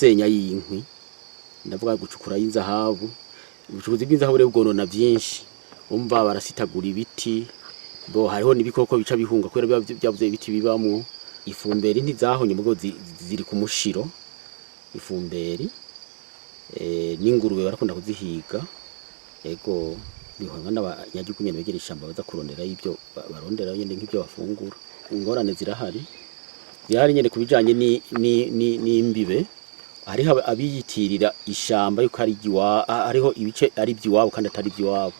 gusenya y'inkwi ndavuga gucukura y'inzahabu ubucukuzi bw'inzahabu rero bwonona byinshi umva barasitagura ibiti bo hariho nibikoko bica bihunga kubera byavuze ibiti bibamwo ifumberi ntizahonye mugo ziri ku mushiro ifumberi n'ingurube barakunda kuzihiga ego bihanga n'abanyagihugu nyene begera ishamba baza kurondera ibyo barondera nyene nk'ibyo bafungura ingorane zirahari nyene kubijanye n'imbibe hariho abiyitirira ishamba yuko ari hariho ibice ari by'iwabo kandi atari by'iwabo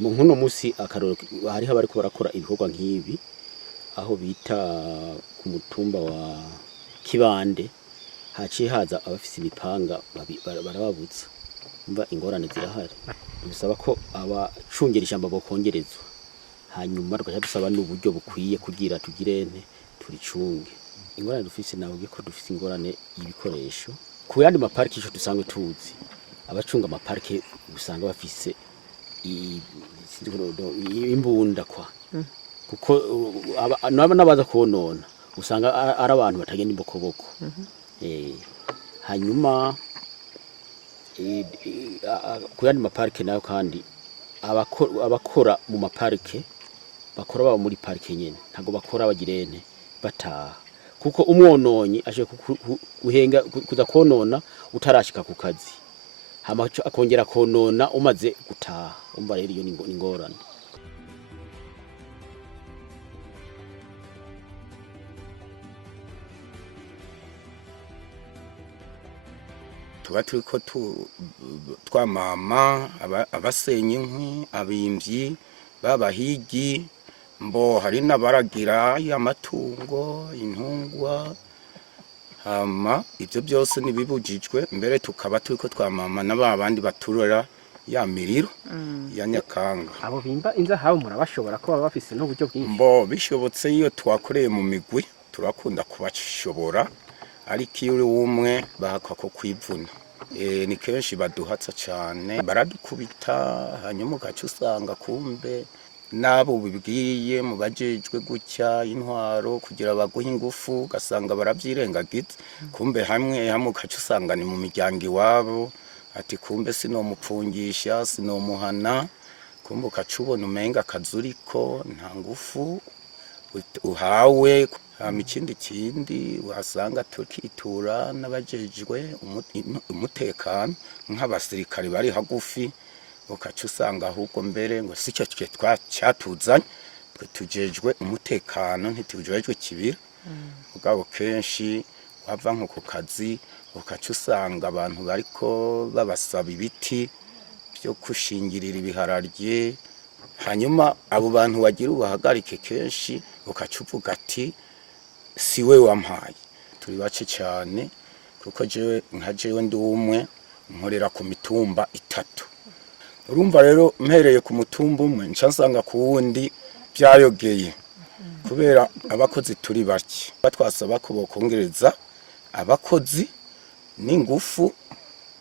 nkuno musi akaroro hariho bariko barakora ibikorwa nk'ibi aho bita ku mutumba wa Kibande haciye haza abafise imipanga barababutsa umva ingorane zirahari bisaba ko abacungera ishamba bokongerezwa hanyuma tugaca dusaba n'uburyo bukwiye kugira tugirene turicunge ingorane dufise nawe ko dufise ingorane y'ibikoresho ku yandi maparike ico dusanzwe tuzi abacunga amaparike usanga bafise imbunda kwa kuko n'abaza konona usanga ari abantu batagenda imbokoboko hanyuma ku yandi maparike nayo kandi abakora mu maparike bakora baba muri parike nyene ntago bakora bagirene bataha kuko umwononyi aje guhenga kuza konona utarashika ku kazi hama akongera konona umaze gutaha umva rero iyo ni ingorane tuba turiko twamama abasenya inkwi abimvyi babahigi mbo hari n'abaragira y'amatungo intungwa hama ivyo byose nibibujijwe mbere tukaba turiko twamama n'abandi baturora ya miriro ya Nyakanga abo bimba inzahabu murabashobora ko baba bafise n'uburyo bwinshi mbo bishobotse iyo twakoreye mu migwi turakunda kubashobora ariko iyo uri umwe bahakwa ko kwivuna ni kenshi baduhatsa cyane baradukubita hanyuma ugaca usanga kumbe nabo bibwiye mu bajejwe gutya intwaro kugira baguhe ingufu ugasanga baravyirengagiza kumbe hamwe ugaca usanga ni mu miryango iwabo ati kumbe sinomupfungisha sinomuhana kumbe ugaca ubona umenga akazuriko nta ngufu uhawe ikindi wasanga tukitura n'abajejwe umutekano nk'abasirikare bari hagufi ukaca usanga ahubwo mbere ngo sico cyatuzanye tujejwe umutekano ntitujejwe kibira mugabo kenshi wava nko ku kazi ukaca usanga abantu bariko babasaba ibiti byo kushingirira ibihararye hanyuma abo bantu wagira ubahagarike kenshi ukaca uvuga ati siwe wampaye turi bace cyane kuko jewe ndi umwe nkorera ku mitumba 3 urumva rero mpereye ku mutumba umwe nsanga ku wundi byayogeye kubera abakozi turi bake batwasaba ko bokongereza abakozi n'ingufu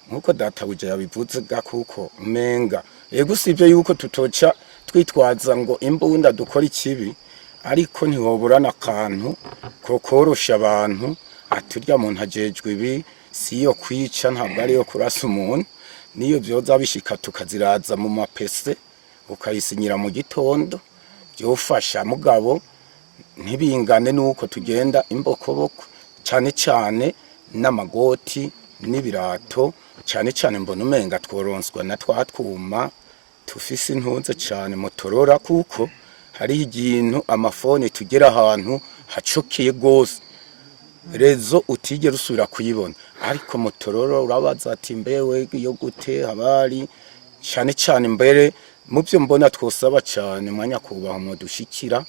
nkuko databuje yabivuze gakuko menga yego sivyo yuko tutoca twitwaza ngo imbunda dukora ikibi ariko ntihoburana akantu ko korosha abantu aturya muntu ajejwe ibi siyo kwica ntabwo ari yo kurasa umuntu niyo byoza bishika tukaziraza mu mapese ukayisinyira mu gitondo byofasha mugabo ntibingane nuko tugenda imbokoboko cyane cyane n'amagoti n'ibirato cyane cyane mbona umenga tworonswa na twatwuma tufise intunze cyane motorora kuko hari igintu amafone tugera ahantu hacokiye gose rezo utigera usubira kuyibona ariko motororo urabaza ati mbewe yo gute habari cyane cyane mbere mu byo mbona twosaba cyane mwanya kubaha mu dushikira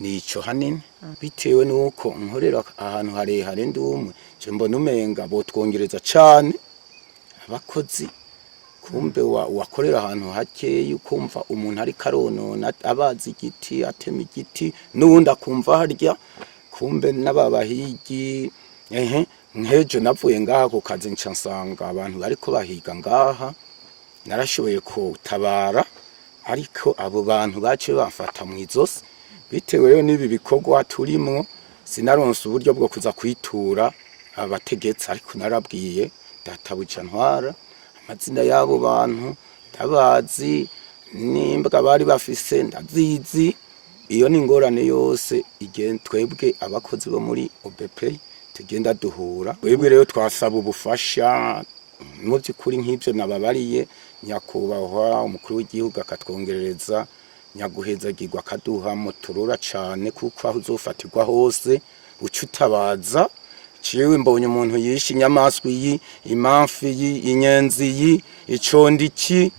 nico hanini bitewe nuko nkorera ahantu harehare ndumwe je mbona umenga bo twongereza cyane abakozi kumbe wakorera ahantu hakeye ukumva umuntu ari karonona abazi igiti atema igiti nundi akumva harya kumbe n'ababahigi nkejo navuye ngaha ku kazi nsanga abantu bariko bahiga ngaha narashoboye kutabara ariko abo bantu bace bafata mu izosi bitewe rero n'ibi bikorwa turimwo sinaronse uburyo bwo kuza kwitura abategetsi ariko narabwiye databuja ntwara amazina y'abo bantu ndabazi n'imbwa bari bafise ndazizi. Iyo ni ingorane yose twebwe abakozi bo muri OBP tugenda duhura. Twebwe rero twasaba ubufasha mu by'ukuri nk'ibyo nababariye, nyakubahwa umukuru w'igihugu akatwongerereza nyaguhezagirwa akaduha motorora cyane, kuko aho uzofatirwa hose uca utabaza. Ciwe mbonye umuntu yishe inyamaswa iyi, imamfi iyi, inyenzi iyi, icondi iki,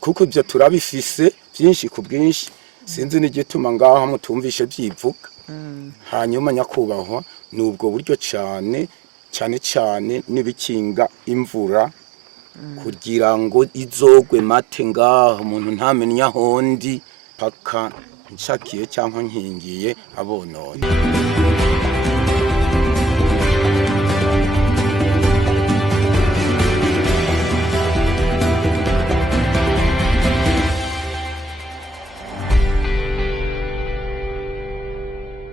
kuko ibyo turabifise byinshi ku bwinshi. Sinzi n'igituma ngaho mutumvishe byivuga. Hanyuma nyakubahwa nubwo buryo cyane nibikinga imvura kugira ngo izogwe mate ngaho umuntu ntamenya hondi paka nshakiye cyangwa nkingiye abonone.